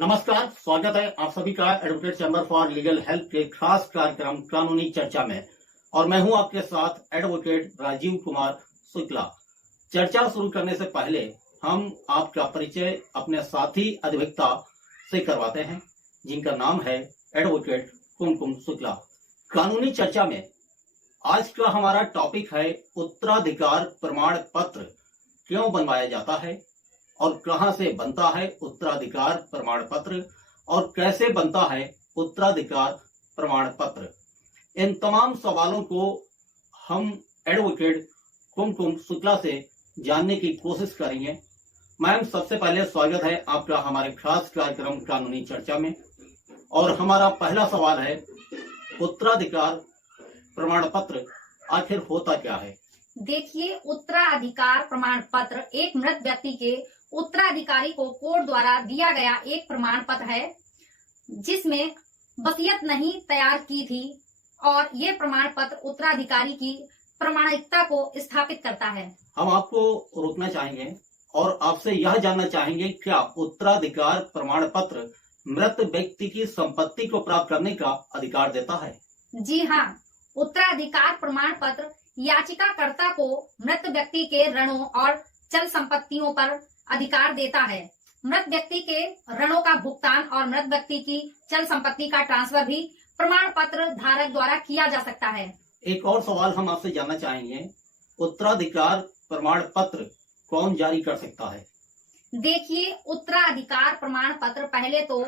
नमस्कार, स्वागत है आप सभी का advocate chamber for legal help के खास कार्यक्रम कानूनी चर्चा में। और मैं हूं आपके साथ एडवोकेट राजीव कुमार शुक्ला। चर्चा शुरू करने से पहले हम आपका परिचय अपने साथी अधिवक्ता से करवाते हैं, जिनका नाम है एडवोकेट कुमकुम शुक्ला। कानूनी चर्चा में आज का हमारा टॉपिक है उत्तराधिकार प्रमाण पत्र क्यों बनवाया जाता है और कहां से बनता है उत्तराधिकार प्रमाण पत्र और कैसे बनता है उत्तराधिकार प्रमाण पत्र। इन तमाम सवालों को हम एडवोकेट कुमकुम शुक्ला से जानने की कोशिश करेंगे। मैम, सबसे पहले स्वागत है आपका हमारे खास कार्यक्रम कानूनी चर्चा में। और हमारा पहला सवाल है, उत्तराधिकार प्रमाण पत्र आखिर होता क्या है? देखिए, उत्तराधिकार प्रमाण पत्र एक मृत व्यक्ति के उत्तराधिकारी को कोर्ट द्वारा दिया गया एक प्रमाण पत्र है, जिसमें वसीयत नहीं तैयार की थी, और ये प्रमाण पत्र उत्तराधिकारी की प्रामाणिकता को स्थापित करता है। हम आपको रोकना चाहेंगे और आपसे यह जानना चाहेंगे, क्या उत्तराधिकार प्रमाण पत्र मृत व्यक्ति की संपत्ति को प्राप्त करने का अधिकार देता है? जी हाँ, उत्तराधिकार प्रमाण पत्र याचिकाकर्ता को मृत व्यक्ति के ऋणों और चल संपत्तियों पर अधिकार देता है। मृत व्यक्ति के ऋणों का भुगतान और मृत व्यक्ति की चल संपत्ति का ट्रांसफर भी प्रमाण पत्र धारक द्वारा किया जा सकता है। एक और सवाल हम आपसे जानना चाहेंगे, उत्तराधिकार प्रमाण पत्र कौन जारी कर सकता है? देखिए, उत्तराधिकार प्रमाण पत्र पहले तो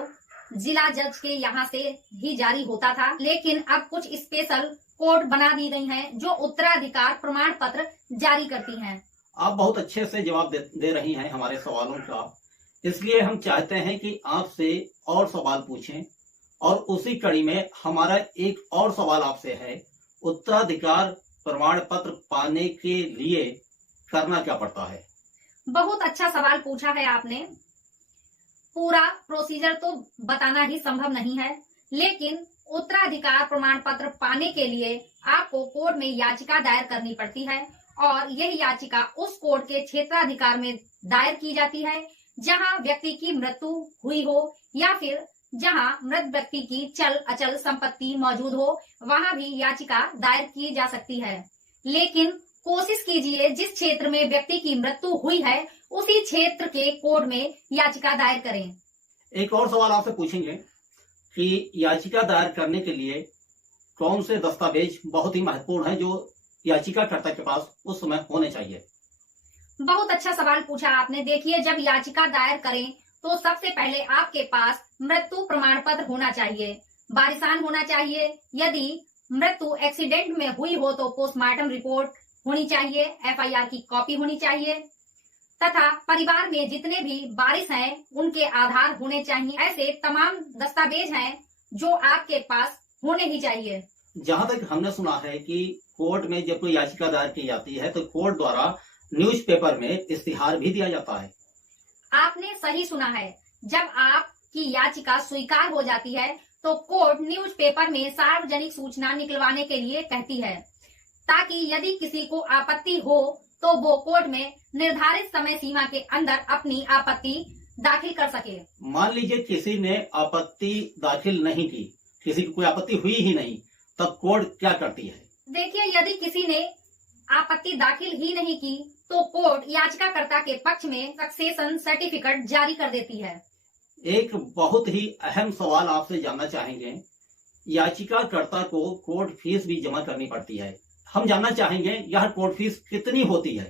जिला जज के यहाँ से ही जारी होता था, लेकिन अब कुछ स्पेशल कोड बना दी गई हैं जो उत्तराधिकार प्रमाण पत्र जारी करती हैं। आप बहुत अच्छे से जवाब दे रही हैं हमारे सवालों का, इसलिए हम चाहते हैं कि आपसे और सवाल पूछें। और उसी कड़ी में हमारा एक और सवाल आपसे है, उत्तराधिकार प्रमाण पत्र पाने के लिए करना क्या पड़ता है? बहुत अच्छा सवाल पूछा है आपने। पूरा प्रोसीजर तो बताना ही संभव नहीं है, लेकिन उत्तराधिकार प्रमाण पत्र पाने के लिए आपको कोर्ट में याचिका दायर करनी पड़ती है, और यह याचिका उस कोर्ट के क्षेत्राधिकार में दायर की जाती है जहां व्यक्ति की मृत्यु हुई हो, या फिर जहां मृत व्यक्ति की चल अचल संपत्ति मौजूद हो, वहां भी याचिका दायर की जा सकती है। लेकिन कोशिश कीजिए जिस क्षेत्र में व्यक्ति की मृत्यु हुई है उसी क्षेत्र के कोर्ट में याचिका दायर करें। एक और सवाल आपसे पूछेंगे कि याचिका दायर करने के लिए कौन से दस्तावेज बहुत ही महत्वपूर्ण है जो याचिकाकर्ता के पास उस समय होने चाहिए? बहुत अच्छा सवाल पूछा आपने। देखिए, जब याचिका दायर करें तो सबसे पहले आपके पास मृत्यु प्रमाण पत्र होना चाहिए, वारिसान होना चाहिए। यदि मृत्यु एक्सीडेंट में हुई हो तो पोस्टमार्टम रिपोर्ट होनी चाहिए, FIR की कॉपी होनी चाहिए, तथा परिवार में जितने भी वारिस हैं उनके आधार होने चाहिए। ऐसे तमाम दस्तावेज हैं जो आपके पास होने ही चाहिए। जहां तक हमने सुना है कि कोर्ट में जब कोई याचिका दायर की जाती है तो कोर्ट द्वारा न्यूज़पेपर में इश्तिहार भी दिया जाता है। आपने सही सुना है। जब आपकी याचिका स्वीकार हो जाती है तो कोर्ट न्यूज़पेपर में सार्वजनिक सूचना निकलवाने के लिए कहती है, ताकि यदि किसी को आपत्ति हो तो वो कोर्ट में निर्धारित समय सीमा के अंदर अपनी आपत्ति दाखिल कर सके। मान लीजिए किसी ने आपत्ति दाखिल नहीं की, किसी को कोई आपत्ति हुई ही नहीं, तब कोर्ट क्या करती है? देखिए, यदि किसी ने आपत्ति दाखिल ही नहीं की तो कोर्ट याचिकाकर्ता के पक्ष में सक्सेशन सर्टिफिकेट जारी कर देती है। एक बहुत ही अहम सवाल आपसे जानना चाहेंगे, याचिकाकर्ता को कोर्ट फीस भी जमा करनी पड़ती है। हम जानना चाहेंगे यह कोर्ट फीस कितनी होती है?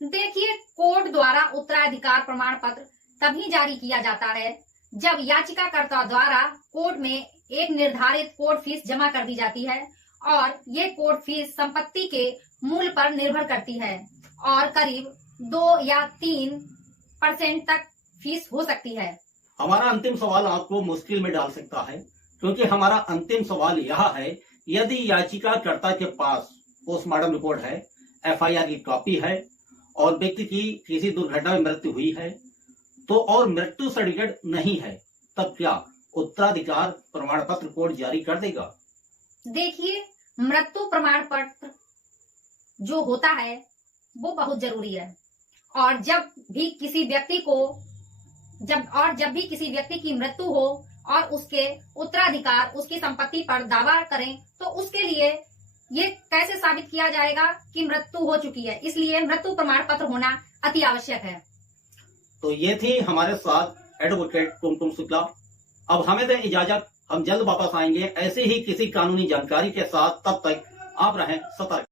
देखिए, कोर्ट द्वारा उत्तराधिकार प्रमाण पत्र तभी जारी किया जाता है जब याचिकाकर्ता द्वारा कोर्ट में एक निर्धारित कोर्ट फीस जमा कर दी जाती है, और ये कोर्ट फीस संपत्ति के मूल्य पर निर्भर करती है, और करीब 2 या 3% तक फीस हो सकती है। हमारा अंतिम सवाल आपको मुश्किल में डाल सकता है, क्योंकि हमारा अंतिम सवाल यह है, यदि याचिकाकर्ता के पास पोस्टमार्टम रिपोर्ट है, FIR की कॉपी है, और व्यक्ति की किसी दुर्घटना में मृत्यु हुई है तो और मृत्यु सर्टिफिकेट नहीं है, तब क्या उत्तराधिकार प्रमाण पत्र कोर्ट जारी कर देगा? देखिए, मृत्यु प्रमाण पत्र जो होता है वो बहुत जरूरी है, और जब भी किसी व्यक्ति को जब भी किसी व्यक्ति की मृत्यु हो और उसके उत्तराधिकार उसकी संपत्ति पर दावा करें, तो उसके लिए ये कैसे साबित किया जाएगा कि मृत्यु हो चुकी है। इसलिए मृत्यु प्रमाण पत्र होना अति आवश्यक है। तो ये थी हमारे साथ एडवोकेट कुमकुम शुक्ला। अब हमें दें इजाजत, हम जल्द वापस आएंगे ऐसे ही किसी कानूनी जानकारी के साथ। तब तक आप रहें सतर्क।